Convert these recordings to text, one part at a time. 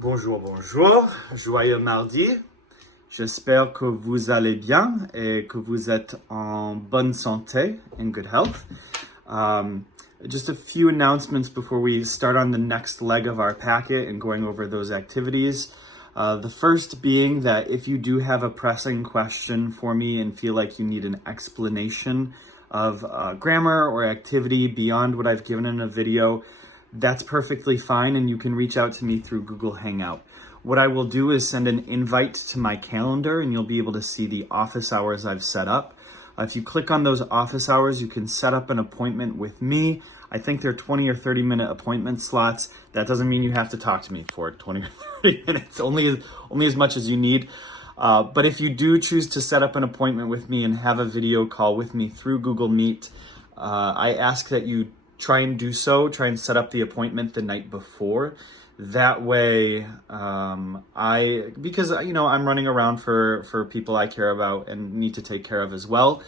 Bonjour, bonjour, joyeux mardi. J'espère que vous allez bien et que vous êtes en bonne santé, in good health. Just a few announcements before we start on the next leg of our packet and going over those activities. The first being that if you do have a pressing question for me and feel like you need an explanation of grammar or activity beyond what I've given in a video, that's perfectly fine, and you can reach out to me through Google Hangout. What I will do is send an invite to my calendar, and you'll be able to see the office hours I've set up. If you click on those office hours, you can set up an appointment with me. I think they're 20 or 30-minute appointment slots. That doesn't mean you have to talk to me for 20 or 30 minutes, only as much as you need. But if you do choose to set up an appointment with me and have a video call with me through Google Meet, I ask that you try and set up the appointment the night before. That way, because I'm running around for people I care about and need to take care of as well.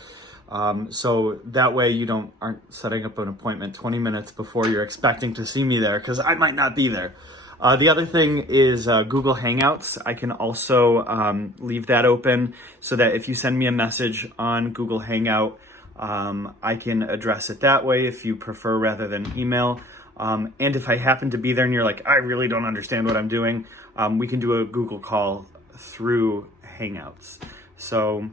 So that way you aren't setting up an appointment 20 minutes before you're expecting to see me there, because I might not be there. The other thing is Google Hangouts. I can also leave that open so that if you send me a message on Google Hangout, I can address it that way if you prefer, rather than email. And if I happen to be there and you're like, I really don't understand what I'm doing, we can do a Google call through Hangouts. So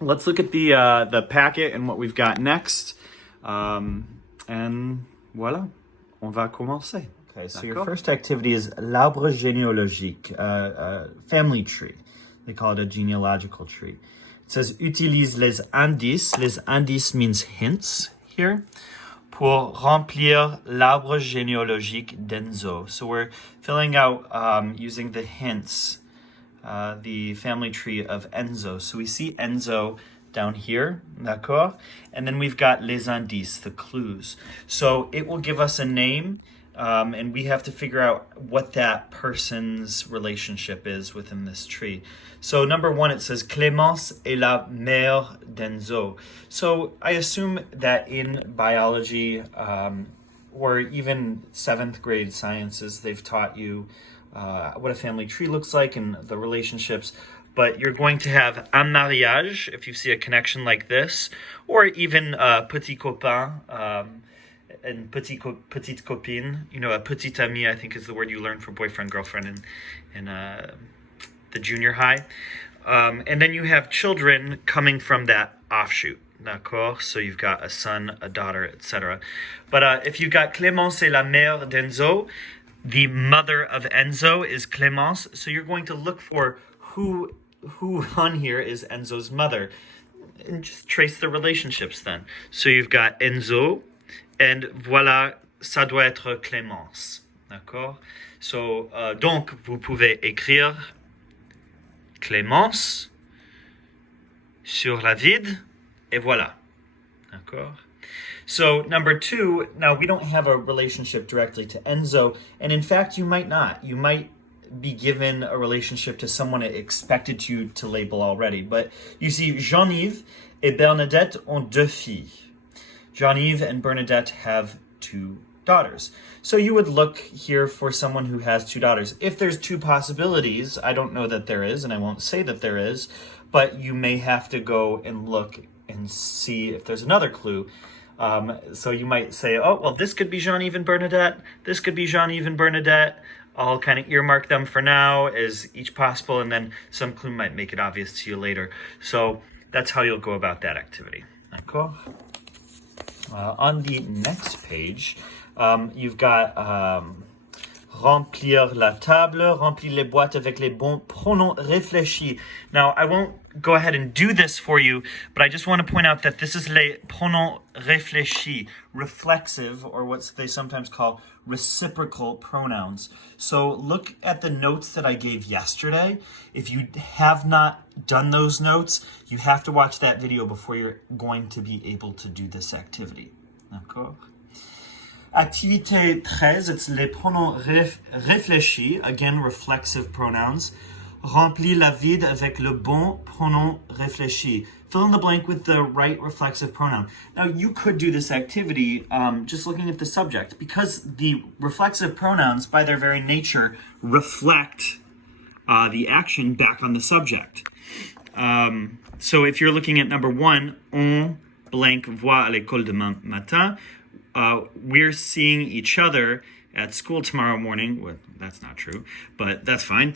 let's look at the packet and what we've got next. And voilà, on va commencer. Okay, so your first activity is l'arbre généalogique, family tree. They call it a genealogical tree. It says, utilise les indices. Les indices means hints here. Pour remplir l'arbre généalogique d'Enzo. So we're filling out using the hints, the family tree of Enzo. So we see Enzo down here, d'accord? And then we've got les indices, the clues. So it will give us a name, and we have to figure out what that person's relationship is within this tree. So number one, it says Clémence est la mère d'Enzo. So I assume that in biology, or even 7th grade sciences, they've taught you what a family tree looks like and the relationships. But you're going to have un mariage, if you see a connection like this, or even petit copain, and petite copine. A petite amie, I think, is the word you learn for boyfriend, girlfriend in the junior high. And then you have children coming from that offshoot. D'accord? So you've got a son, a daughter, etc. But if you've got Clémence est la mère d'Enzo, the mother of Enzo is Clémence. So you're going to look for who on here is Enzo's mother, and just trace the relationships then. So you've got Enzo, and voilà, ça doit être Clémence. D'accord? So, donc, vous pouvez écrire Clémence sur la vide, et voilà. D'accord? So, number two, now we don't have a relationship directly to Enzo, and in fact, you might not. You might be given a relationship to someone expected you to label already. But you see, Jean-Yves et Bernadette ont deux filles. Jean-Yves and Bernadette have 2 daughters. So you would look here for someone who has 2 daughters. If there's 2 possibilities, I don't know that there is, and I won't say that there is, but you may have to go and look and see if there's another clue. So you might say, oh, well, this could be Jean-Yves and Bernadette. This could be Jean-Yves and Bernadette. I'll kind of earmark them for now as each possible, and then some clue might make it obvious to you later. So that's how you'll go about that activity. D'accord? On the next page, you've got remplir la table, remplir les boîtes avec les bons pronoms réfléchis. Now, I won't go ahead and do this for you, but I just want to point out that this is les pronoms réfléchis, reflexive, or what they sometimes call reciprocal pronouns. So look at the notes that I gave yesterday. If you have not done those notes, you have to watch that video before you're going to be able to do this activity. D'accord? Activité 13, it's les pronoms réfléchis, again, reflexive pronouns. Remplis la vide avec le bon pronom réfléchi. fill in the blank with the right reflexive pronoun. Now, you could do this activity just looking at the subject, because the reflexive pronouns, by their very nature, reflect the action back on the subject. So if you're looking at number 1, on blank voit à l'école demain matin, we're seeing each other at school tomorrow morning. Well, that's not true, but that's fine.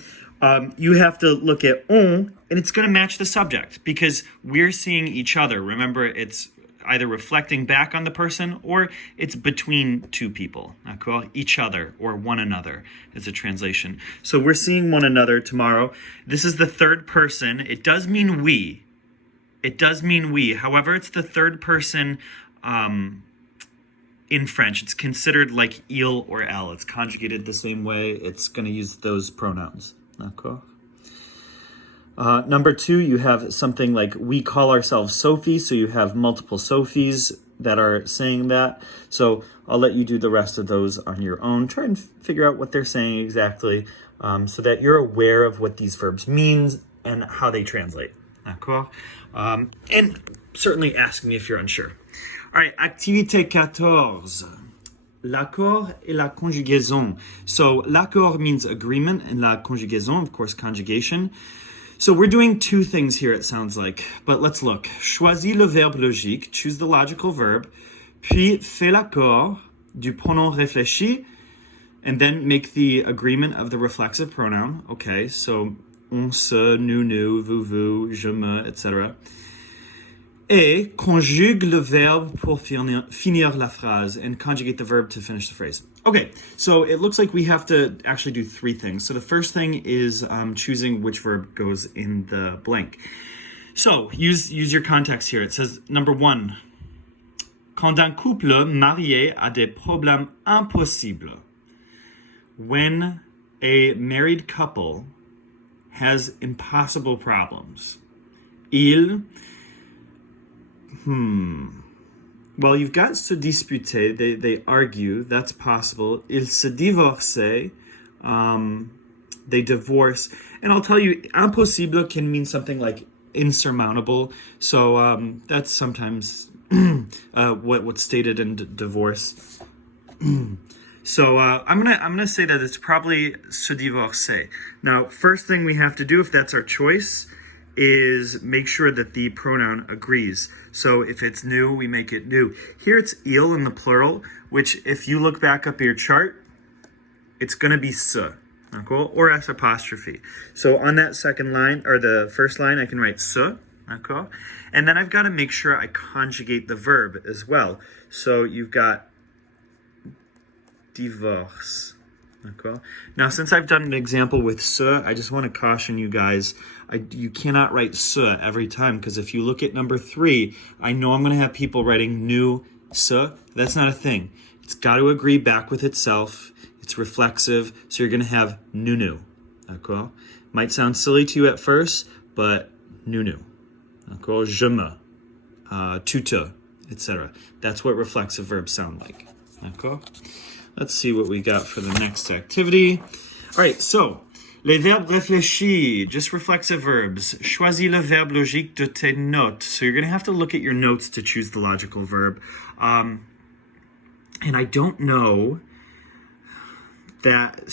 You have to look at on, and it's going to match the subject because we're seeing each other. Remember, it's either reflecting back on the person or it's between two people. D'accord? Each other or one another is a translation. So we're seeing one another tomorrow. This is the third person. It does mean we. It does mean we. However, it's the third person in French. It's considered like il or elle. It's conjugated the same way. It's going to use those pronouns. D'accord? Number 2, you have something like we call ourselves Sophie. So you have multiple Sophies that are saying that. So I'll let you do the rest of those on your own. Try and figure out what they're saying exactly so that you're aware of what these verbs mean and how they translate. D'accord? And certainly ask me if you're unsure. All right, activité 14. L'accord et la conjugaison. So l'accord means agreement, and la conjugaison, of course, conjugation. So we're doing 2 things here, it sounds like. But let's look. Choisis le verbe logique, choose the logical verb, puis fais l'accord du pronom réfléchi, and then make the agreement of the reflexive pronoun. Okay, so on se, nous, vous, je me, etc. Et conjugue le verbe pour finir la phrase, and conjugate the verb to finish the phrase. Okay, so it looks like we have to actually do 3 things. So the first thing is choosing which verb goes in the blank. So use your context here. It says, number 1, quand un couple marié a des problèmes impossibles. When a married couple has impossible problems. Il... Well, you've got se disputer, they argue, that's possible. Ils se divorcent, they divorce. And I'll tell you, impossible can mean something like insurmountable. So that's sometimes what's stated in divorce. So I'm gonna say that it's probably se divorcer. Now, first thing we have to do, if that's our choice, is make sure that the pronoun agrees. So if it's nous, we make it nous. Here it's il in the plural, which if you look back up your chart, it's going to be se, d'accord? Or S apostrophe. So on that second line, or the first line, I can write se, d'accord? And then I've got to make sure I conjugate the verb as well. So you've got divorce. Okay. Now, since I've done an example with se, I just want to caution you guys, you cannot write se every time, because if you look at number 3, I know I'm going to have people writing nous, se. That's not a thing. It's got to agree back with itself. It's reflexive, so you're going to have nous. Okay? Might sound silly to you at first, but nous. Okay? Je me, tu te, etc. That's what reflexive verbs sound like. Okay? Let's see what we got for the next activity. All right, so, les verbes réfléchis, just reflexive verbs. Choisis le verbe logique de tes notes. So you're going to have to look at your notes to choose the logical verb. And I don't know that...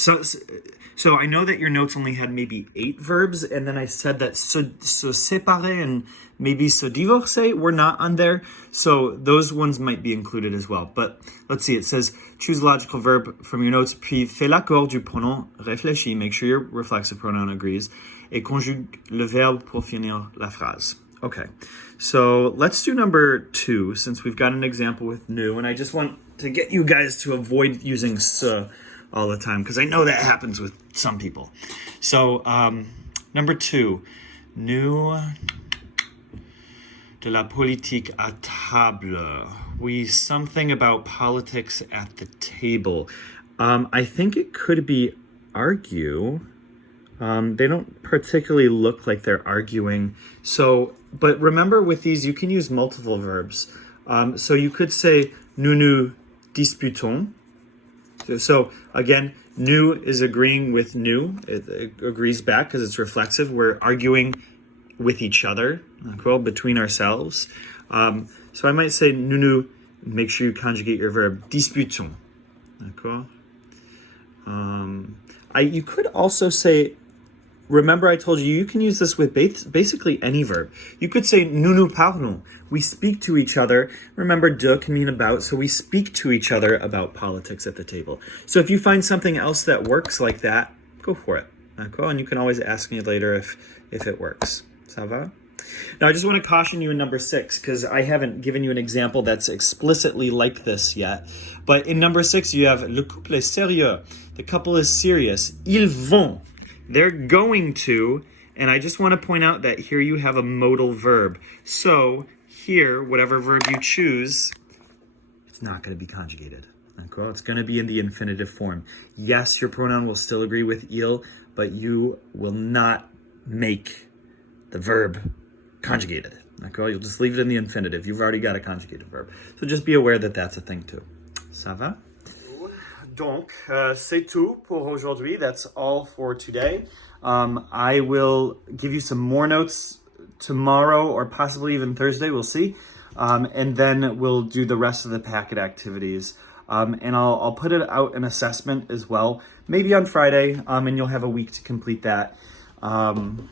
So I know that your notes only had maybe 8 verbs, and then I said that se séparer and maybe se divorcer were not on there. So those ones might be included as well. But let's see, it says, choose a logical verb from your notes, puis fais l'accord du pronom réfléchi, make sure your reflexive pronoun agrees, et conjugue le verbe pour finir la phrase. Okay, so let's do number 2, since we've got an example with nous, and I just want to get you guys to avoid using se all the time, because I know that happens with some people. So, number 2, nous de la politique à table. Something about politics at the table. I think it could be argue. They don't particularly look like they're arguing. So, but remember with these, you can use multiple verbs. So you could say, nous nous disputons. So again, nous is agreeing with nous. It agrees back because it's reflexive. We're arguing with each other, d'accord, between ourselves. So I might say, nous, make sure you conjugate your verb, disputons, d'accord? You could also say, remember I told you can use this with basically any verb. You could say, nous parlons. We speak to each other. Remember, de can mean about, so we speak to each other about politics at the table. So if you find something else that works like that, go for it. D'accord? And you can always ask me later if it works. Ça va? Now, I just want to caution you in number 6, because I haven't given you an example that's explicitly like this yet. But in number 6, you have le couple est sérieux. The couple is serious. Ils vont. They're going to. And I just want to point out that here you have a modal verb. So here, whatever verb you choose, it's not going to be conjugated. Okay? It's going to be in the infinitive form. Yes, your pronoun will still agree with il, but you will not make the verb conjugated. Okay? You'll just leave it in the infinitive. You've already got a conjugated verb. So just be aware that that's a thing too. Ça va? Donc, c'est tout pour aujourd'hui. That's all for today. I will give you some more notes tomorrow or possibly even Thursday. We'll see. And then we'll do the rest of the packet activities. And I'll put it out an assessment as well, maybe on Friday, and you'll have a week to complete that. When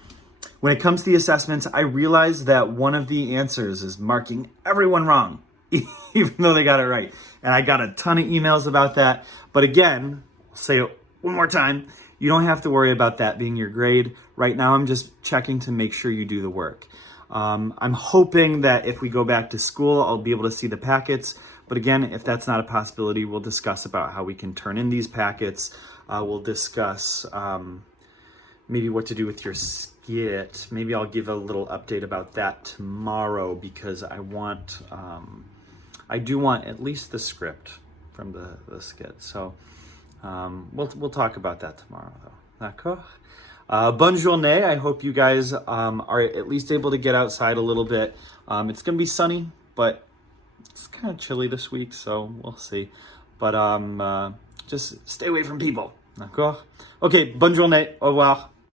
it comes to the assessments, I realize that one of the answers is marking everyone wrong, even though they got it right. And I got a ton of emails about that. But again, I'll say it one more time, you don't have to worry about that being your grade. Right now, I'm just checking to make sure you do the work. I'm hoping that if we go back to school, I'll be able to see the packets. But again, if that's not a possibility, we'll discuss about how we can turn in these packets. We'll discuss maybe what to do with your skit. Maybe I'll give a little update about that tomorrow, because I do want at least the script from the skit. So we'll talk about that tomorrow, though. D'accord? Bonne journée. I hope you guys are at least able to get outside a little bit. It's going to be sunny, but it's kind of chilly this week, so we'll see. But just stay away from people. D'accord? Okay, bonne journée. Au revoir.